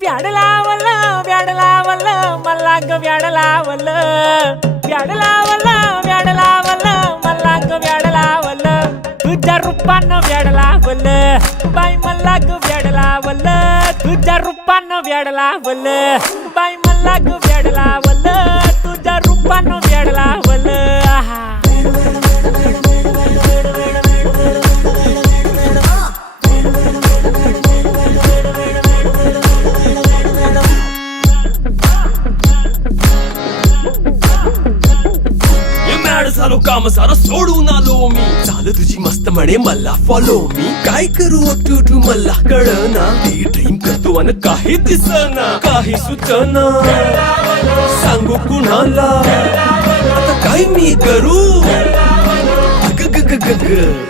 व्याड लावलं मला ग व्याड लावलं मला ग व्याड लावलं तुझ्या रूपानं व्याड लावलं बाई मला ग व्याड लावलं तुझ्या रूपानं व्याड लावलं बाई मला ग व्याड लावलं तुझ्या रूपानं व्याड लावलं आहा झालो काम सारा सोडून आलो मी झालं तुझी मस्त म्हणे मला फॉलो मी काय करू टू मला कळना ती ड्रीम करतो आणि काही दिसना काही सुचना सांगू कुणाला आता काय मी करू ग ग ग ग ग